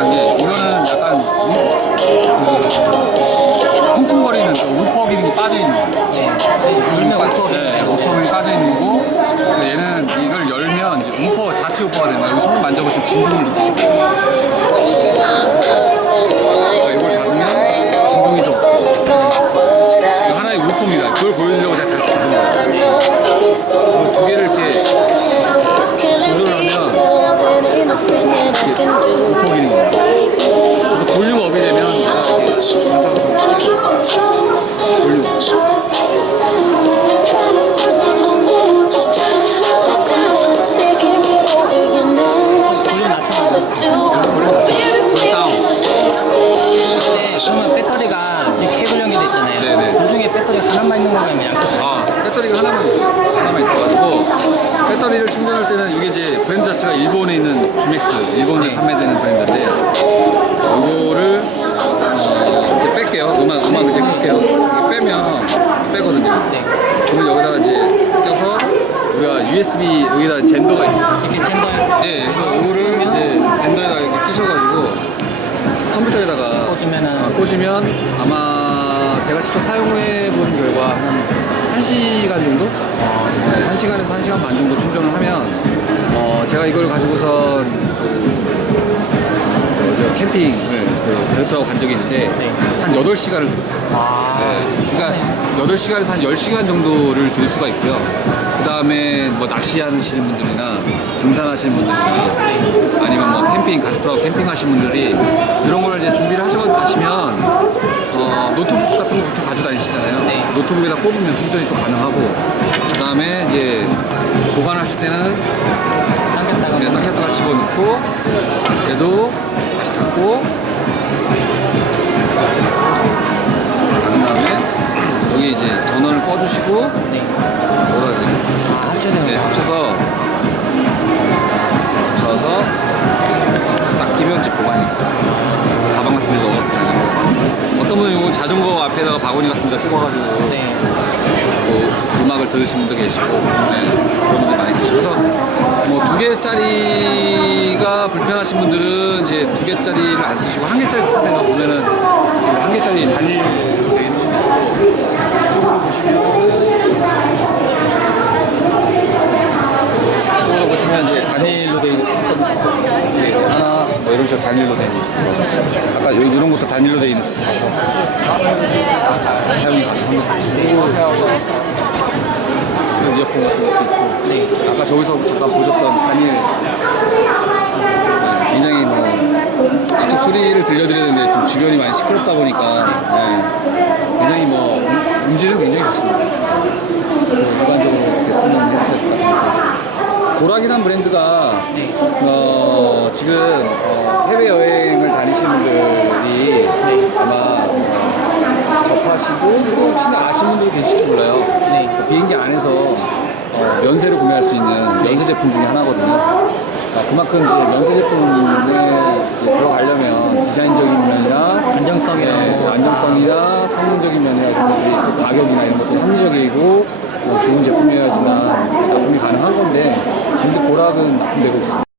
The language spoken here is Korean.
게 이거는 약간 그 쿵쿵거리는 그 우퍼 기능이 빠져 있는 거예요. 우퍼 네, 우퍼 기능이 빠져 있는 거고 근데 얘는 이걸 열면 이제 우퍼 자체 되는 거예요. 여기 손을 만져보시면 진동이 느끼실 거 배터리가 지금 케이블 연결돼 있잖아요. 네네. 그 중에 배터리 하나만 있는 건가요? 다? 아, 배터리가 하나만 있어. 하나만 있어가지고 배터리를 충전할 때는 이게 이제 브랜드 자체가 일본에 있는 주맥스, 일본에 네. 판매되는 브랜드인데 이거를 어, 이제 뺄게요. 음악 음악 이제 끌게요. 이렇게 빼면 빼거든요. 네. 그러면 여기다가 이제 껴서 우리가 USB 여기다 젠더가 있어요. 이게 젠더 네, 그래서 이거를 컴퓨터에다가 꽂으면은 어, 꽂으면 아마 제가 직접 사용해 본 결과 한 1시간 정도? 네, 1시간에서 1시간 반 정도 충전을 하면 어, 제가 이걸 가지고선 그, 저 캠핑을 그 자유투라고 간 적이 있는데 네. 한 8시간을 들었어요. 아, 네. 그러니까 8시간에서 한 10시간 정도를 들 수가 있고요. 그 다음에 뭐 낚시하시는 분들이나 등산하시는 분들이나 아니면 뭐 캠핑, 가족들하고 캠핑 하시는 분들이 이런 걸 이제 준비를 하시고 가시면 어, 노트북 같은 거 보통 가지고 다니시잖아요. 네. 노트북에다 꼽으면 충전이 또 가능하고 그 다음에 이제 보관하실 때는 그냥 딱딱딱 집어넣고 얘도 다시 닫고 닫은 다음에 여기 이제 전원을 꺼주시고 앞에다가 바구니 같은 데다 꼽아가지고 네. 또 음악을 들으시는 분도 계시고 네, 그런 분들 많이 그래서 뭐 두 개짜리가 불편하신 분들은 이제 두 개짜리를 안 쓰시고 한 개짜리 쓰세요 보면은 한 개짜리 단일 뭐 식으로 단일로 되어 있는 스피커 아까 요- 이런 것도 단일로 되어 있는 가능합니다 이어폰 같은 것도 있고. 네. 아까 저기서 잠깐 보셨던 단일. 네, 굉장히 뭐 직접 소리를 들려드려야 되는데 좀 주변이 많이 시끄럽다 보니까 네, 굉장히 뭐 음- 음질은 굉장히 좋습니다. 그래서 일반적으로 이렇게 쓰는 헤드셋 같은 거 고락이란 브랜드가 어, 지금 어, 해외여행을 다니시는 분들이 아마 어, 접하시고 또 혹시나 아시는 분도 계실지 몰라요 네. 그 비행기 안에서 어, 면세로 구매할 수 있는 면세 제품 중에 하나거든요. 아, 그만큼 이제 면세 제품에 이제 들어가려면 디자인적인 면이나 안정성이랑 네, 안정성이나 성능적인 면이나 또 가격이나 이런 것도 합리적이고 어, 좋은 제품이어야지만 납품이 가능한 건데 근데 고락은 납품되고 있습니다.